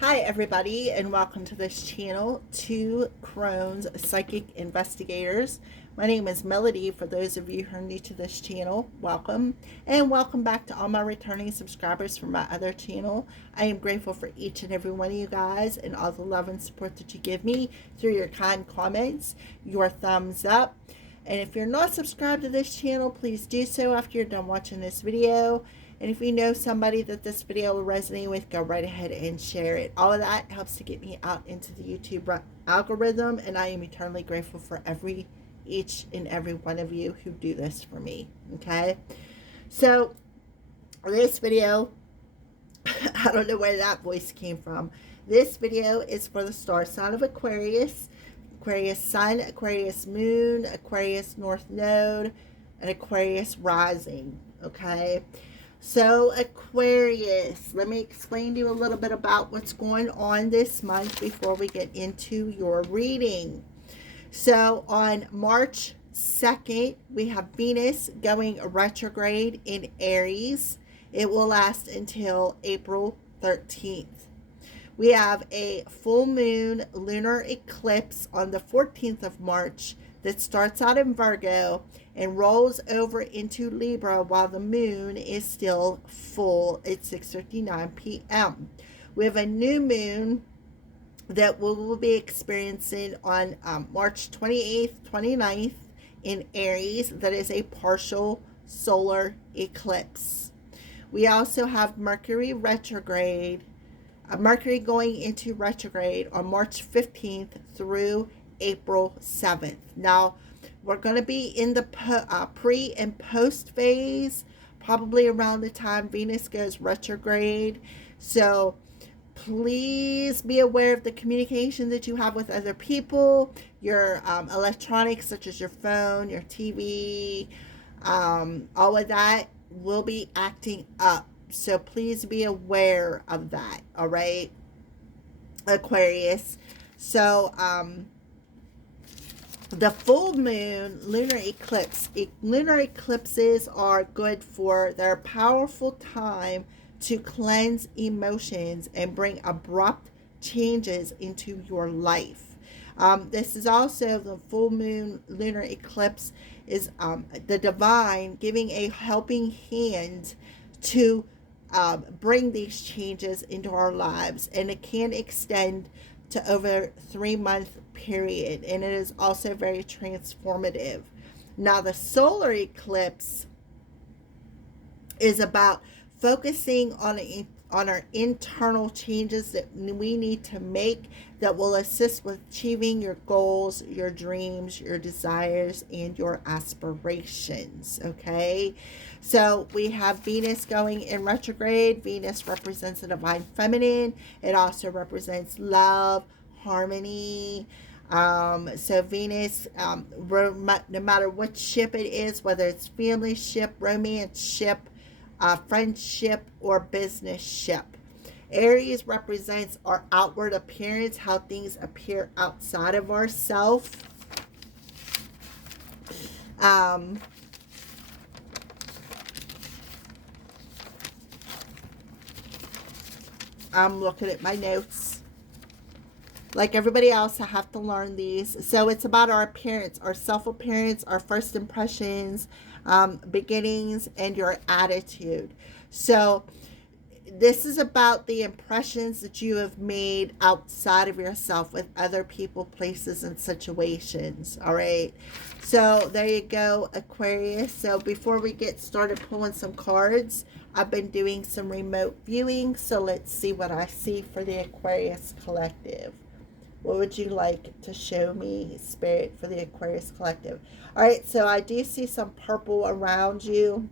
Hi, everybody, and welcome to this channel, Two Crohn's Psychic Investigators. My name is Melody. For those of you who are new to this channel, welcome. And welcome back to all my returning subscribers from my other channel. I am grateful for each and every one of you guys and all the love and support that you give me through your kind comments, your thumbs up. And if you're not subscribed to this channel, please do so after you're done watching this video. And if you know somebody that this video will resonate with, go right ahead and share it. All of that helps to get me out into the YouTube algorithm, and I am eternally grateful for each and every one of you who do this for me. Okay? So, this video, I don't know where that voice came from. This video is for the star sign of Aquarius, Aquarius Sun, Aquarius Moon, Aquarius North Node, and Aquarius Rising. Okay? So, Aquarius, let me explain to you a little bit about what's going on this month before we get into your reading. So, on March 2nd, we have Venus going retrograde in Aries. It will last until April 13th. We have a full moon lunar eclipse on the 14th of March that starts out in Virgo and rolls over into Libra while the moon is still full at 6:59 p.m. We have a new moon that we will be experiencing on March 28th, 29th in Aries. That is a partial solar eclipse. We also have Mercury retrograde, Mercury going into retrograde on March 15th through April 7th. Now, we're going to be in the pre and post phase, probably around the time Venus goes retrograde. So please be aware of the communication that you have with other people, your electronics such as your phone, your TV, all of that will be acting up. So please be aware of that, all right, Aquarius. So, the full moon lunar eclipse. Lunar eclipses are good for their powerful time to cleanse emotions and bring abrupt changes into your life. This is also the full moon lunar eclipse is the divine giving a helping hand to bring these changes into our lives, and it can extend to over 3-month period, and it is also very transformative. Now, the solar eclipse is about focusing on our internal changes that we need to make that will assist with achieving your goals, your dreams, your desires, and your aspirations. Okay, so we have Venus going in retrograde. Venus represents the divine feminine. It also represents love, harmony. So Venus, no matter what ship it is, whether it's family ship, romance ship, friendship, or business ship. Aries represents our outward appearance, how things appear outside of ourselves. I'm looking at my notes. Like everybody else, I have to learn these. So it's about our appearance, our self-appearance, our first impressions, beginnings, and your attitude. So this is about the impressions that you have made outside of yourself with other people, places, and situations. All right. So there you go, Aquarius. So before we get started pulling some cards, I've been doing some remote viewing. So let's see what I see for the Aquarius Collective. What would you like to show me, Spirit, for the Aquarius Collective? All right, so I do see some purple around you.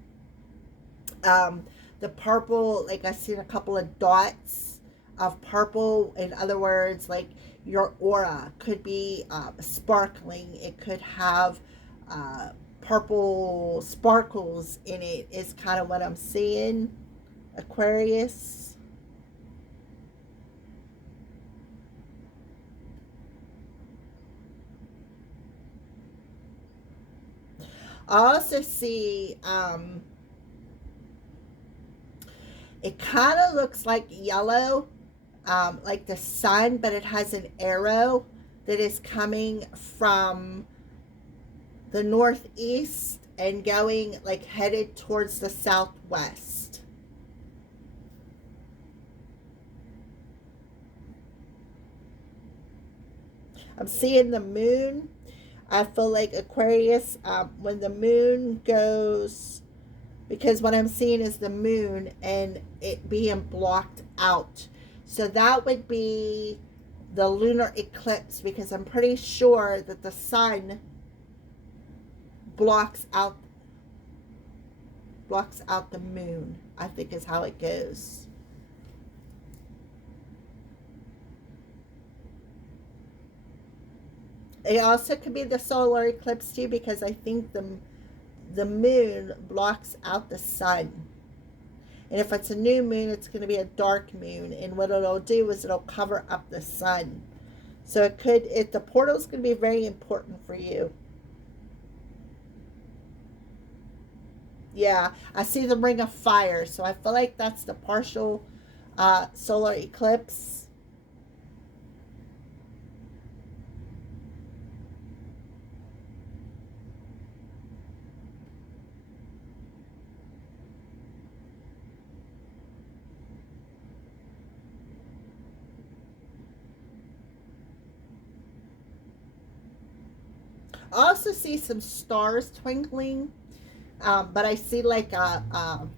The purple, like I see a couple of dots of purple. In other words, like your aura could be sparkling. It could have purple sparkles in it, is kind of what I'm seeing, Aquarius. I also see it kind of looks like yellow like the sun, but it has an arrow that is coming from the northeast and going like headed towards the southwest. I'm seeing the moon. I feel like Aquarius, when the moon goes, because what I'm seeing is the moon and it being blocked out. So that would be the lunar eclipse, because I'm pretty sure that the sun blocks out the moon, I think is how it goes. It also could be the solar eclipse too, because I think the moon blocks out the sun. And if it's a new moon, it's going to be a dark moon, and what it'll do is it'll cover up the sun. So the portal's going to be very important for you. Yeah, I see the ring of fire, so I feel like that's the partial solar eclipse. I also see some stars twinkling, but I see like the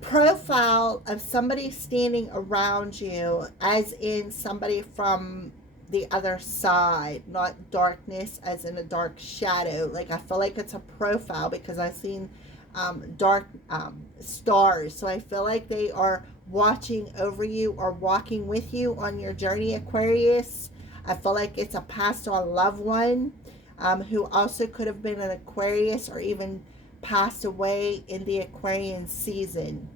profile of somebody standing around you, as in somebody from the other side, not darkness as in a dark shadow. Like I feel like it's a profile because I've seen dark stars. So I feel like they are watching over you or walking with you on your journey, Aquarius. I feel like it's a passed on loved one who also could have been an Aquarius or even passed away in the Aquarian season.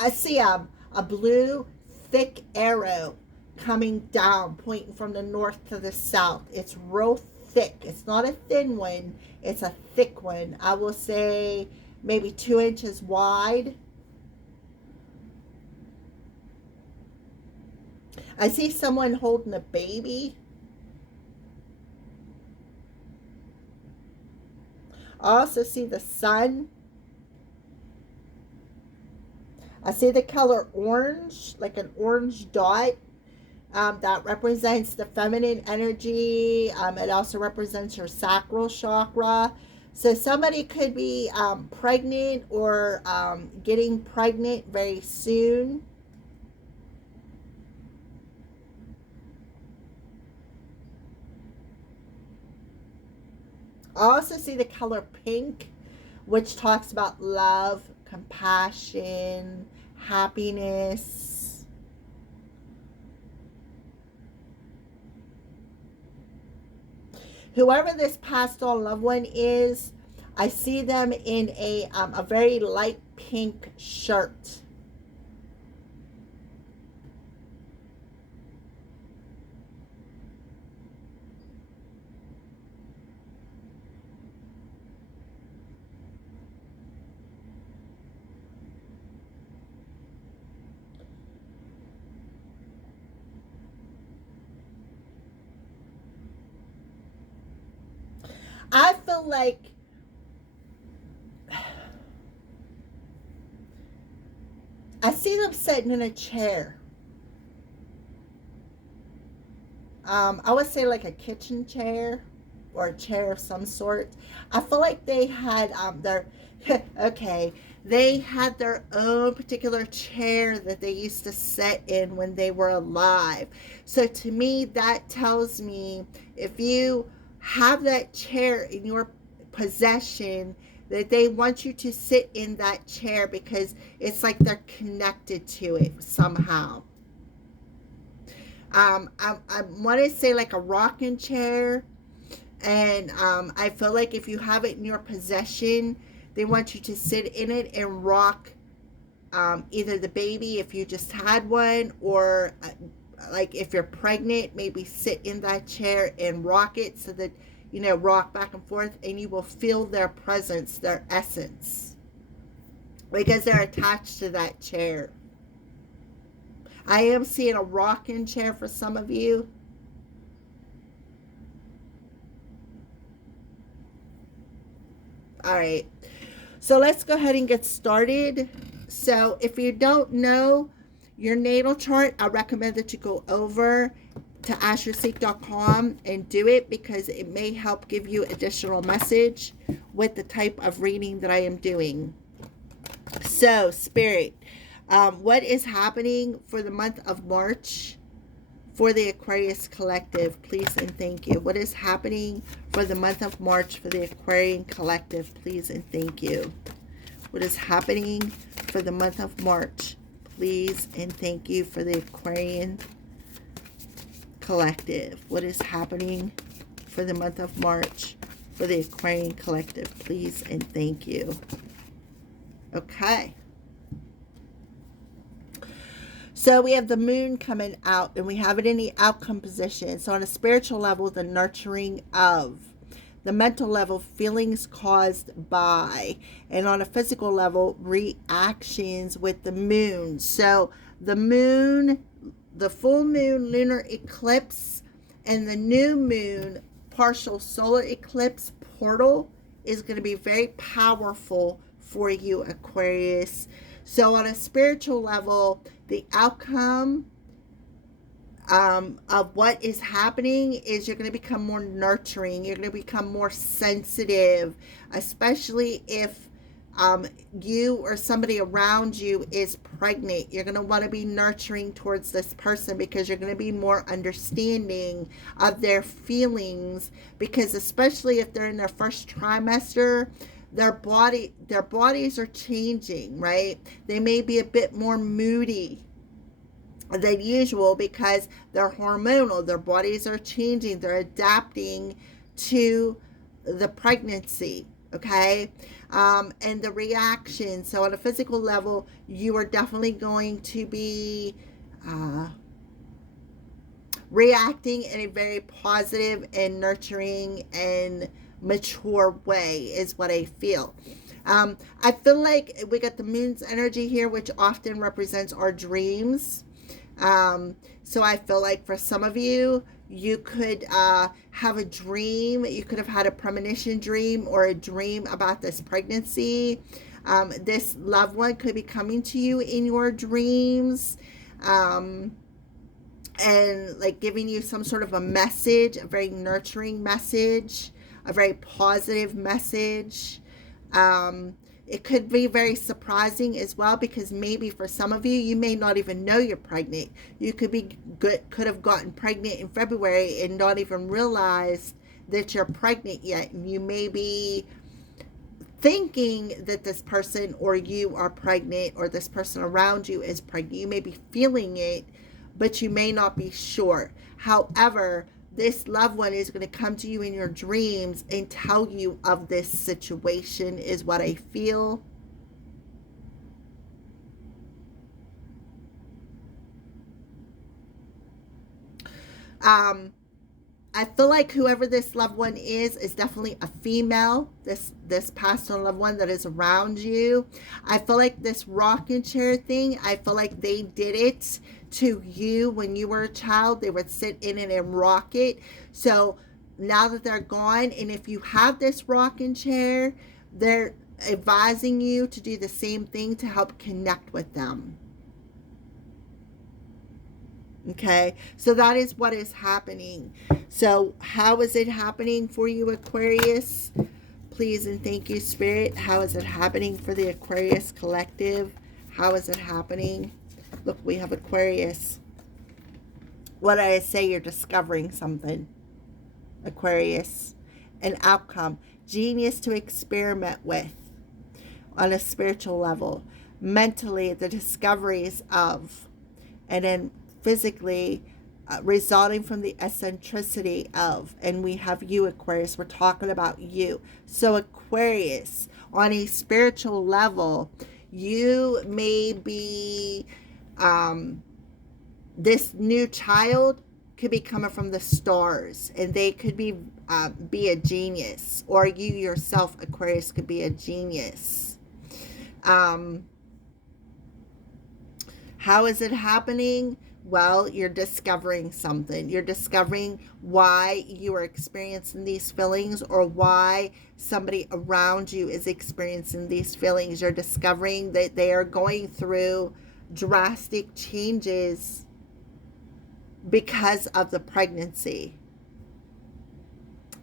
I see a blue thick arrow coming down, pointing from the north to the south. It's real thick. It's not a thin one. It's a thick one. I will say maybe 2 inches wide. I see someone holding a baby. I also see the sun. I see the color orange, like an orange dot. That represents the feminine energy. It also represents your sacral chakra. So somebody could be pregnant or getting pregnant very soon. I also see the color pink, which talks about love, compassion, happiness. Whoever this passed on loved one is, I see them in a very light pink shirt. I feel like I see them sitting in a chair. I would say like a kitchen chair or a chair of some sort. I feel like they had their okay, they had their own particular chair that they used to sit in when they were alive. So to me, that tells me if you have that chair in your possession, that they want you to sit in that chair because it's like they're connected to it somehow. I want to say like a rocking chair, and I feel like if you have it in your possession, they want you to sit in it and rock either the baby if you just had one, or like if you're pregnant, maybe sit in that chair and rock it so that rock back and forth, and you will feel their presence, their essence, because they're attached to that chair. I am seeing a rocking chair for some of you. All right. So let's go ahead and get started. So if you don't know your natal chart, I recommend that you go over to AstroSeek.com and do it, because it may help give you additional message with the type of reading that I am doing. So, Spirit, what is happening for the month of March for the Aquarius Collective? Please and thank you. What is happening for the month of March for the Aquarian Collective? Please and thank you. What is happening for the month of March? Please and thank you for the Aquarian Collective. What is happening for the month of March for the Aquarian Collective? Please and thank you. Okay. So we have the moon coming out, and we have it in the outcome position. So on a spiritual level, the nurturing of. The mental level, feelings caused by. And on a physical level, reactions with the moon. So the moon, the full moon lunar eclipse, and the new moon partial solar eclipse portal is going to be very powerful for you, Aquarius. So on a spiritual level, the outcome of what is happening is you're going to become more nurturing. You're going to become more sensitive, especially if you or somebody around you is pregnant. You're going to want to be nurturing towards this person, because you're going to be more understanding of their feelings, because especially if they're in their first trimester, their bodies are changing, right? They may be a bit more moody than usual because they're hormonal. Their bodies are changing. They're adapting to the pregnancy, okay? And the reaction. So on a physical level, you are definitely going to be reacting in a very positive and nurturing and mature way is what I feel. I feel like we got the moon's energy here, which often represents our dreams. So I feel like for some of you, you could have a dream. You could have had a premonition dream or a dream about this pregnancy. This loved one could be coming to you in your dreams, and like giving you some sort of a message, a very nurturing message, a very positive message. It could be very surprising as well, because maybe for some of you, you may not even know you're pregnant. You could have gotten pregnant in February and not even realize that you're pregnant yet. And you may be thinking that this person or you are pregnant, or this person around you is pregnant. You may be feeling it, but you may not be sure. However, this loved one is going to come to you in your dreams and tell you of this situation, is what I feel. I feel like whoever this loved one is definitely a female, this past on loved one that is around you. I feel like this rocking chair thing, I feel like they did it to you when you were a child. They would sit in it and rock it. So now that they're gone, and if you have this rocking chair, they're advising you to do the same thing to help connect with them. Okay, so that is what is happening. So how is it happening for you, Aquarius? Please and thank you, Spirit. How is it happening for the Aquarius Collective? How is it happening? Look, we have Aquarius. What did I say? You're discovering something, Aquarius. An outcome. Genius to experiment with on a spiritual level. Mentally, the discoveries of. And then physically, resulting from the eccentricity of. And we have you, Aquarius. We're talking about you. So Aquarius, on a spiritual level, you may be, this new child could be coming from the stars, and they could be a genius, or you yourself, Aquarius, could be a genius. How is it happening? Well, you're discovering something. You're discovering why you are experiencing these feelings, or why somebody around you is experiencing these feelings. You're discovering that they are going through drastic changes because of the pregnancy.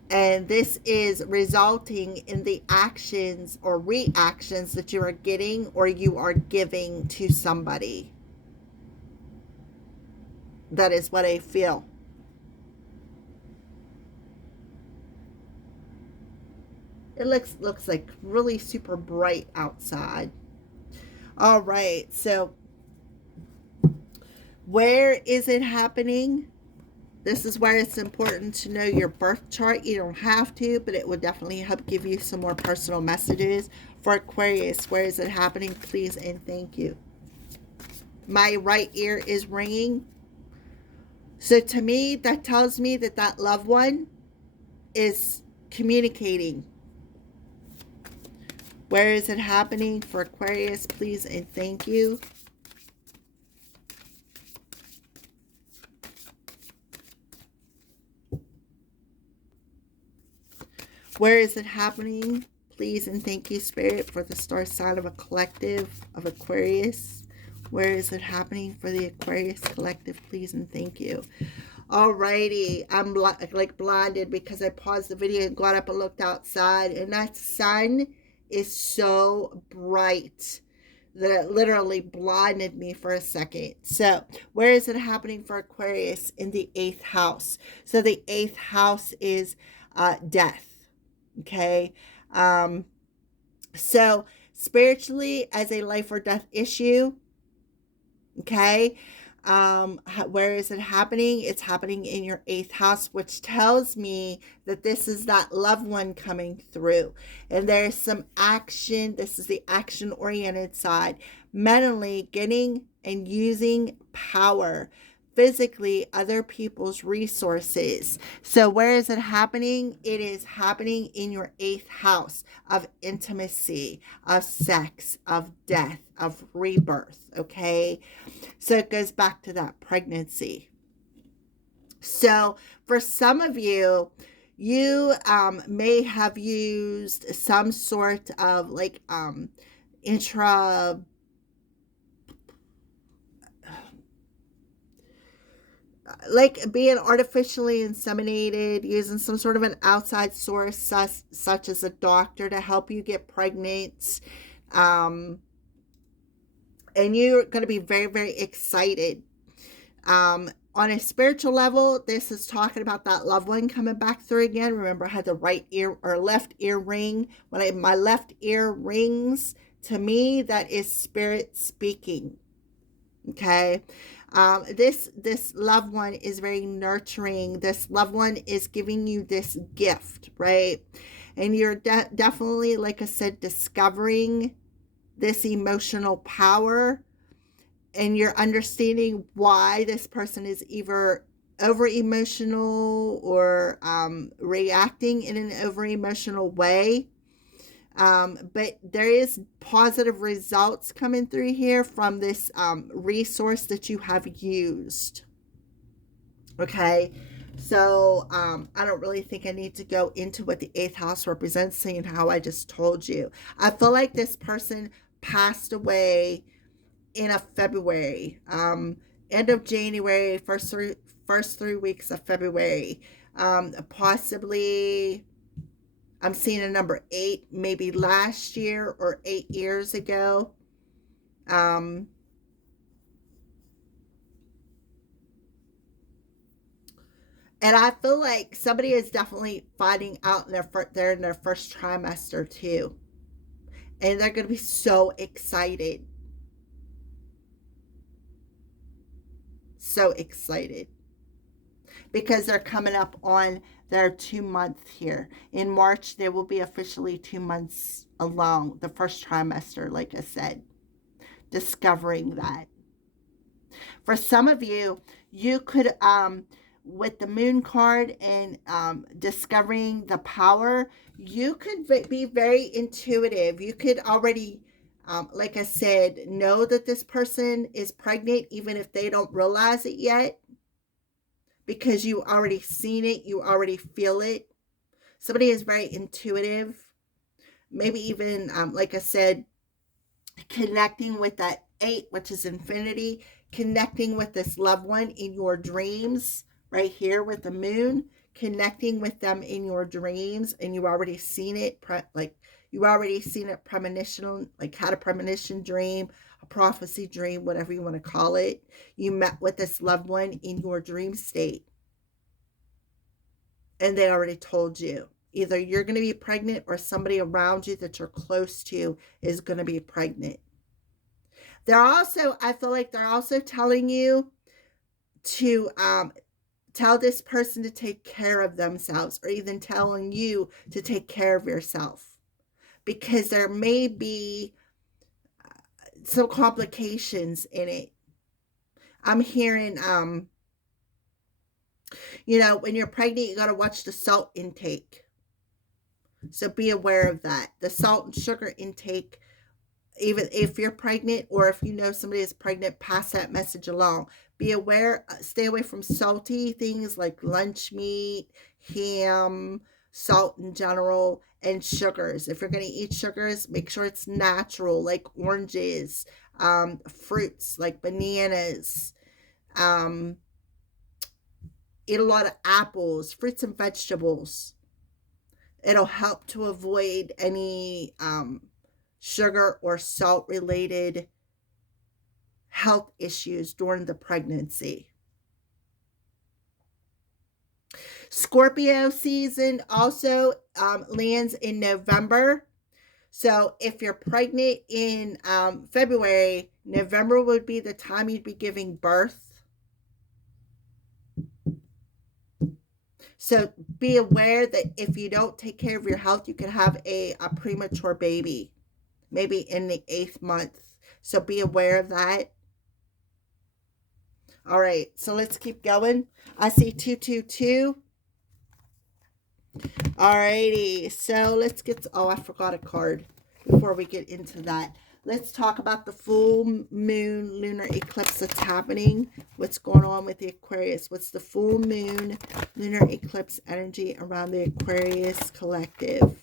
And this is resulting in the actions or reactions that you are getting or you are giving to somebody. That is what I feel. It looks like really super bright outside. All right, so where is it happening? This is where it's important to know your birth chart. You don't have to, but it would definitely help give you some more personal messages. For Aquarius, where is it happening? Please and thank you. My right ear is ringing. So to me, that tells me that that loved one is communicating. Where is it happening? For Aquarius, please and thank you. Where is it happening? Please and thank you, Spirit, for the star sign of a collective of Aquarius. Where is it happening for the Aquarius collective? Please and thank you. Alrighty, I'm like blinded because I paused the video and got up and looked outside, and that sun is so bright that it literally blinded me for a second. So where is it happening for Aquarius? In the 8th house. So the 8th house is death. Okay. So spiritually, as a life or death issue, okay, where is it happening? It's happening in your 8th house, which tells me that this is that loved one coming through, and there's some action. This is the action oriented side, mentally getting and using power, physically other people's resources. So where is it happening? It is happening in your 8th house of intimacy, of sex, of death, of rebirth. Okay, so it goes back to that pregnancy. So for some of you, you may have used some sort of like like being artificially inseminated, using some sort of an outside source such as a doctor to help you get pregnant. And you're going to be very, very excited. On a spiritual level, this is talking about that loved one coming back through again. Remember, I had the right ear or left ear ring. When my left ear rings, to me, that is spirit speaking. Okay. This loved one is very nurturing. This loved one is giving you this gift, right? And you're definitely, like I said, discovering this emotional power, and you're understanding why this person is either over emotional or reacting in an over emotional way. But there is positive results coming through here from this resource that you have used. Okay, so I don't really think I need to go into what the 8th house represents, seeing how I just told you. I feel like this person passed away in a February, end of January, first 3 weeks of February, possibly. I'm seeing a number 8, maybe last year or 8 years ago. And I feel like somebody is definitely finding out they're in their first trimester too. And they're going to be so excited. So excited. Because they're coming up on their 2 month here. In March, they will be officially 2 months along, the first trimester, like I said. Discovering that. For some of you, you could with the moon card and discovering the power, you could be very intuitive. You could already, like I said, know that this person is pregnant, even if they don't realize it yet, because you already seen it, you already feel it. Somebody is very intuitive. Maybe even, like I said, connecting with that 8, which is infinity, connecting with this loved one in your dreams, right here with the moon, connecting with them in your dreams, and you already seen it, like you already seen it premonitional, like had a premonition dream, a prophecy dream, whatever you want to call it. You met with this loved one in your dream state, and they already told you. Either you're going to be pregnant or somebody around you that you're close to is going to be pregnant. They're also, I feel like they're also telling you to tell this person to take care of themselves, or even telling you to take care of yourself, because there may be some complications in it. I'm hearing, when you're pregnant, you got to watch the salt intake. So be aware of that. The salt and sugar intake, even if you're pregnant or if you know somebody is pregnant, pass that message along. Be aware, stay away from salty things like lunch meat, ham, salt in general, and sugars. If you're going to eat sugars, make sure it's natural, like oranges, fruits like bananas. Eat a lot of apples, fruits and vegetables. It'll help to avoid any sugar or salt related health issues during the pregnancy. Scorpio season also lands in November. So if you're pregnant in February, November would be the time you'd be giving birth. So be aware that if you don't take care of your health, you could have a premature baby, maybe in the 8th month. So be aware of that. All right, so let's keep going. I see 222. All righty, so let's get to, I forgot a card before we get into that. Let's talk about the full moon lunar eclipse that's happening. What's going on with the Aquarius? What's the full moon lunar eclipse energy around the Aquarius collective?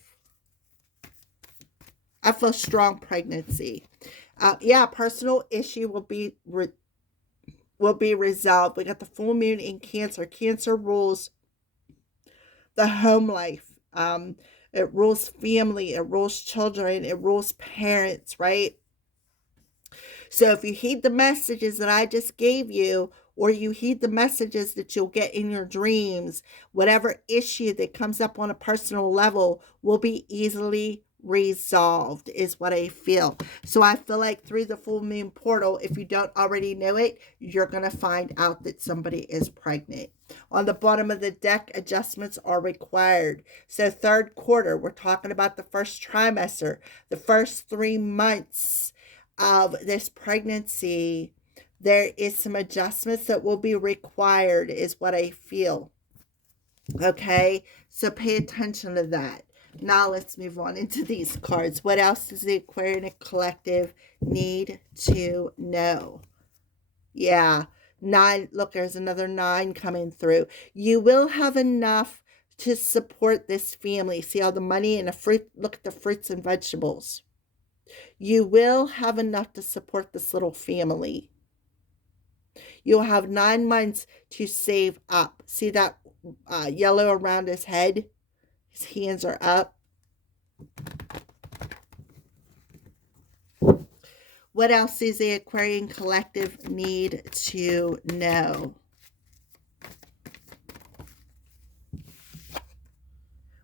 I feel strong pregnancy. Personal issue will be resolved. We got the full moon in Cancer. Cancer rules the home life. It rules family. It rules children. It rules parents, right? So if you heed the messages that I just gave you, or you heed the messages that you'll get in your dreams, whatever issue that comes up on a personal level will be easily resolved, is what I feel. So I feel like through the full moon portal, if you don't already know it, you're going to find out that somebody is pregnant. On the bottom of the deck, adjustments are required. So 3rd quarter, we're talking about the first trimester, the first 3 months of this pregnancy. There is some adjustments that will be required, is what I feel. Okay, so pay attention to that. Now let's move on into these cards. What else does the Aquarian collective need to know? Yeah, 9. Look, there's another 9 coming through. You will have enough to support this family. See all the money and the fruit. Look at the fruits and vegetables. You will have enough to support this little family. You'll have 9 months to save up. See that yellow around his head? His hands are up. What else does the Aquarian collective need to know?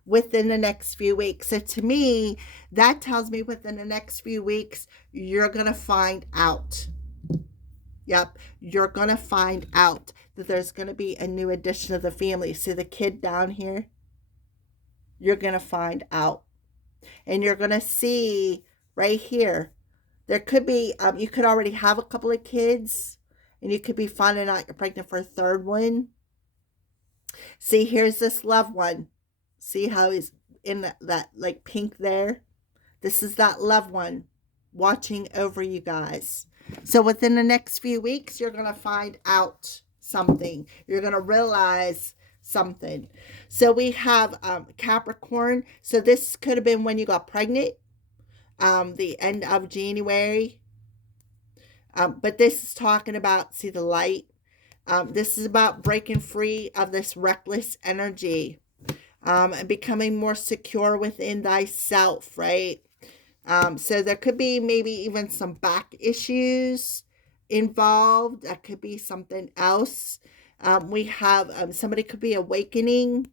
Within the next few weeks. So to me, that tells me within the next few weeks, you're going to find out. Yep, you're going to find out that there's going to be a new addition to the family. See the kid down here? You're going to find out. And you're going to see right here, there could be, you could already have a couple of kids, and you could be finding out you're pregnant for a 3rd one. See, here's this loved one. See how he's in that like pink there? This is that loved one watching over you guys. So within the next few weeks, you're going to find out something. You're going to realize something. So we have Capricorn. So this could have been when you got pregnant, the end of January. But this is talking about, see the light. This is about breaking free of this reckless energy, and becoming more secure within thyself, right? So there could be maybe even some back issues involved. That could be something else. We have somebody could be awakening.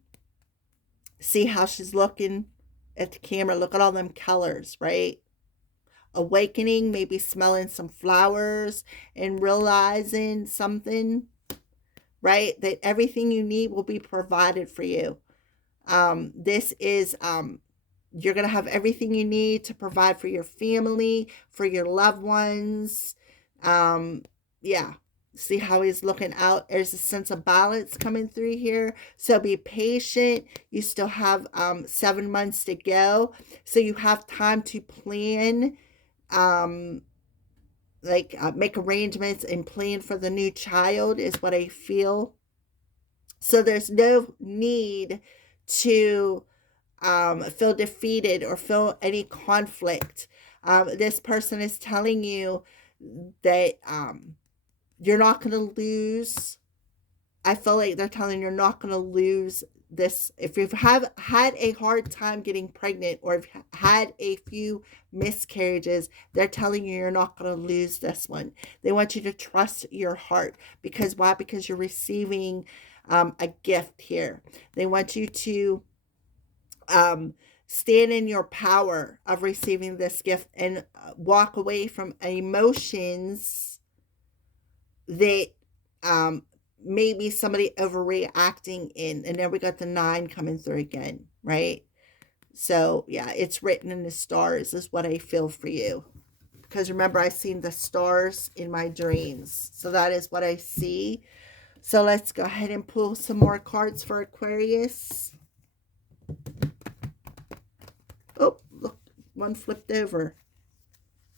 See how she's looking at the camera. Look at all them colors, right? Awakening, maybe smelling some flowers and realizing something, right? That everything you need will be provided for you. This is you're going to have everything you need to provide for your family, for your loved ones. Yeah. See how he's looking out. There's a sense of balance coming through here. So be patient. You still have 7 months to go. So you have time to plan, make arrangements and plan for the new child is what I feel. So there's no need to feel defeated or feel any conflict. This person is telling you that you're not going to lose. I feel like they're telling you're not going to lose this. If you've had a hard time getting pregnant or if you've had a few miscarriages, they're telling you you're not going to lose this one. They want you to trust your heart. Because why? Because you're receiving a gift here. They want you to stand in your power of receiving this gift and walk away from emotions that maybe somebody overreacting in. And then we got the 9 coming through again, right? So yeah, it's written in the stars is what I feel for you. Because remember, I seen the stars in my dreams. So that is what I see. So let's go ahead and pull some more cards for Aquarius. Oh, look, one flipped over.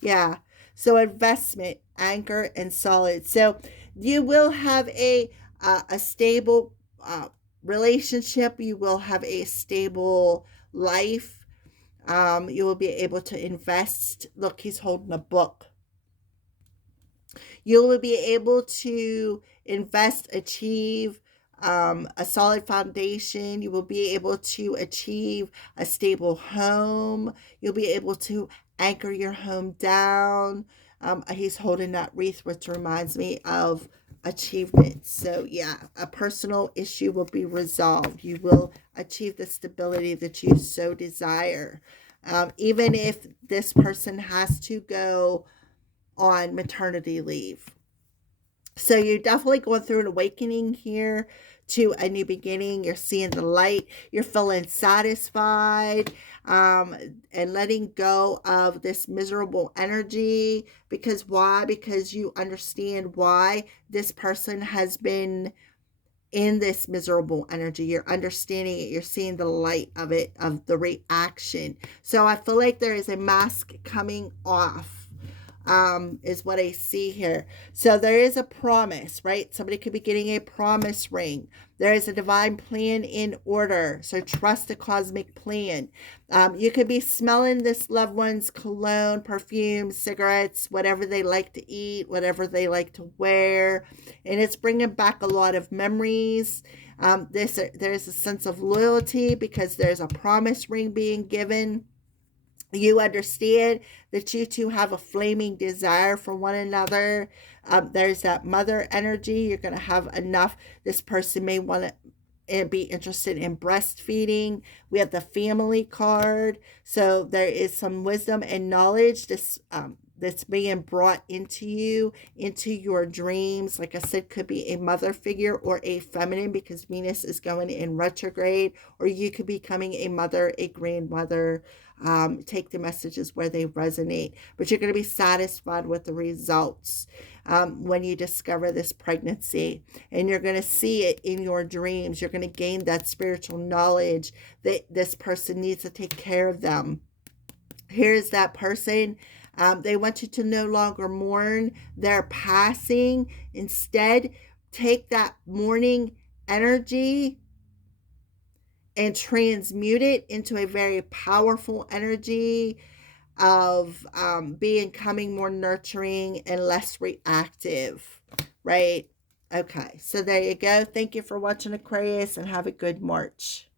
Yeah. So investment, anchor, and solid. So you will have a stable relationship. You will have a stable life. You will be able to invest. Look, he's holding a book. You will be able to invest, achieve a solid foundation. You will be able to achieve a stable home. You'll be able to anchor your home down. He's holding that wreath, which reminds me of achievement. So yeah, a personal issue will be resolved. You will achieve the stability that you so desire. Even if this person has to go on maternity leave. So you're definitely going through an awakening here to a new beginning. You're seeing the light. You're feeling satisfied, and letting go of this miserable energy. Because why? Because you understand why this person has been in this miserable energy. You're understanding it. You're seeing the light of it, of the reaction. So I feel like there is a mask coming off. Is what I see here. So there is a promise, right? Somebody could be getting a promise ring. There is a divine plan in order. So trust the cosmic plan. You could be smelling this loved one's cologne, perfume, cigarettes, whatever they like to eat, whatever they like to wear. And it's bringing back a lot of memories. There's a sense of loyalty because there's a promise ring being given. You understand that you two have a flaming desire for one another. There's that mother energy. You're going to have enough. This person may want to be interested in breastfeeding. We have the family card. So there is some wisdom and knowledge. that's being brought into you, into your dreams. Like I said, could be a mother figure or a feminine, because Venus is going in retrograde, or you could be becoming a mother, a grandmother. Take the messages where they resonate, but you're going to be satisfied with the results when you discover this pregnancy, and you're going to see it in your dreams. You're going to gain that spiritual knowledge that this person needs to take care of them. Here's that person. They want you to no longer mourn their passing. Instead, take that mourning energy and transmute it into a very powerful energy of becoming more nurturing and less reactive, right? Okay, so there you go. Thank you for watching, Aquarius, and have a good March.